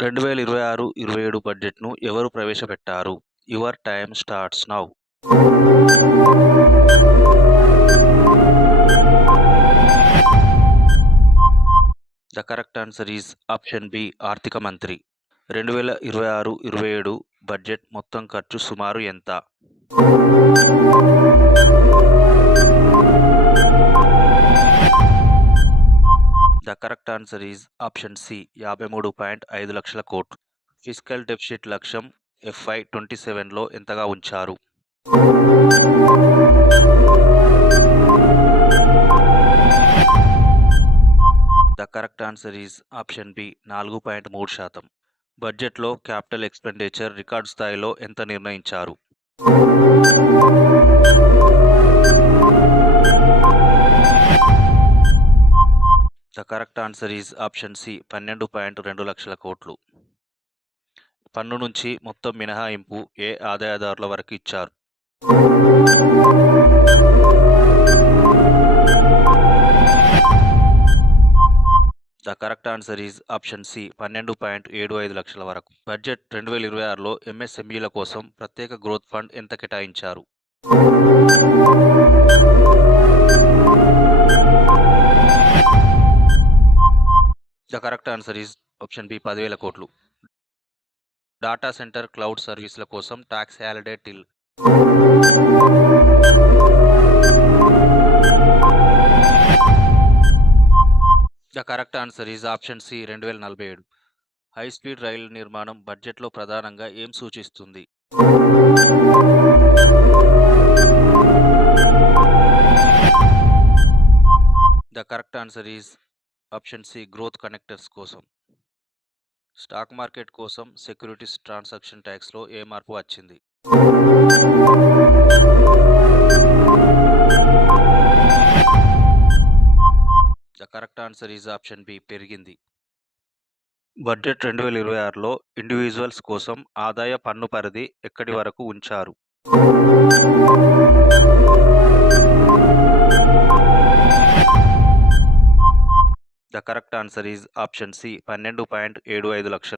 2026-27 బడ్జెట్ను ఎవరు ప్రవేశపెట్టారు? Your time starts now. The correct answer is option B ఆర్థిక మంత్రి. 2026-27 బడ్జెట్ మొత్తం ఖర్చు సుమారు ఎంత? The correct answer is option C 53.5 లక్షల కోట్లు. ఫిస్కల్ డెఫిసిట్ లక్ష్యం FY27లో ఎంతగా ఉంచారు? The correct answer is option B 4.3%. బడ్జెట్లో క్యాపిటల్ ఎక్స్పెండిచర్ రికార్డు స్థాయిలో ఎంత నిర్ణయించారు? The correct answer is option C 12.2 లక్షల కోట్లు. పన్ను నుంచి మొత్తం మినహాయింపు ఏ ఆదాయదారుల వరకు ఇచ్చారు? The correct answer is option C 12.75 లక్షల వరకు. బడ్జెట్ 2026లో MSMEల కోసం ప్రత్యేక గ్రోత్ ఫండ్ ఎంత కేటాయించారు? The correct answer is option B 10,000 కోట్లు. డాటా సెంటర్ క్లౌడ్ సర్వీసుల కోసం tax holiday till. The correct answer is option C 2047. High speed రైలు నిర్మాణం బడ్జెట్లో ప్రధానంగా ఏం సూచిస్తుంది? The correct answer is option C growth connectors కోసం. స్టాక్ మార్కెట్ కోసం సెక్యూరిటీస్ ట్రాన్సాక్షన్ ట్యాక్స్లో ఏ మార్పు వచ్చింది? The correct answer is option B పెరిగింది. బడ్జెట్ 2026లో ఇండివిజువల్స్ కోసం ఆదాయ పన్ను పరిధి ఎక్కడి వరకు ఉంచారు? The correct answer is option C 12.75 లక్షలు.